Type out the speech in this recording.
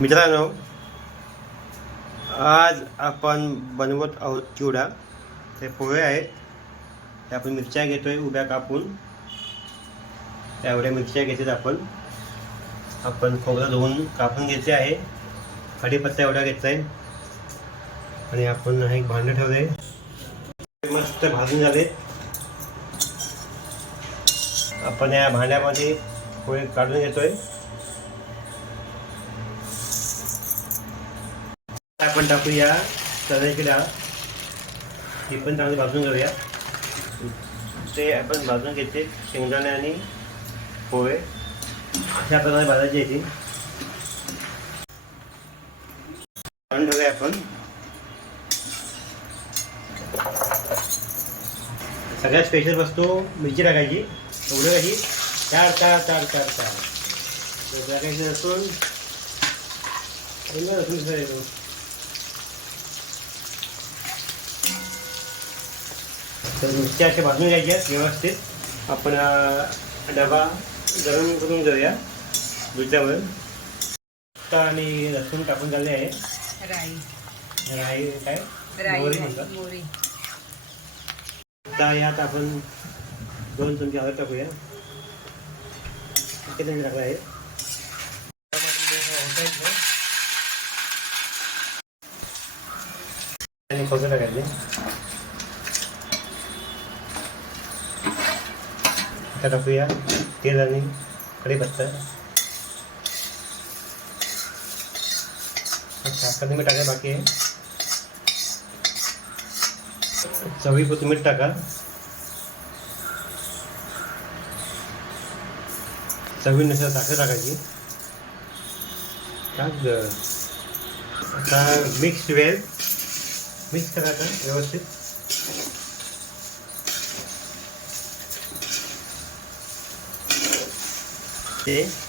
मित्रांनो आज आपण बनवत आहोत चिवडा ते पोहे आहेत. ते आपण मिरच्या घेतोय उभ्या कापून. त्या एवढ्या मिरच्या घेतात आपण. आपण खोबरं धुवून कापून घेतले आहे. कढीपत्ता एवढा घेतला आहे आणि आपण हे एक भांडं ठेवलं आहे मस्त भाजून झाले. आपण या भांड्यामध्ये पोहे काढून घेतोय. आपण टाकूया. चण्याची डाळ ही. पण चांगली भाजून घेऊया. ते आपण भाजून घेते शेंगदाणे आणि पोहे. अशा प्रकारे भाजायची येते काढून ठेवूया आपण. सगळ्यात स्पेशल वस्तू मिरची टाकायची. एवढं कशी चार चार चार चार चार. तर टाकायची लसूण लसूण तर मिरच्या अशा भाजून घ्यायच्या व्यवस्थित. आपण डबा गरम करून घेऊया दुधावर. आता आणि लसूण टाकून झाले आहे. राई. राई काय? राई, म्हणतात. आता यात आपण दोन चमचे हळद टाकूया. किती टाकलं आहे? आणि टाकायचे. टाकूया तेल आणि कढीपत्ता. अच्छा कधी मी टाकाय बाकी आहे. चवी कोथिंबीर टाका. चवीनुसार साखर टाकायची. टाक आता मिक्स वेल. मिक्स करायचं व्यवस्थित. ते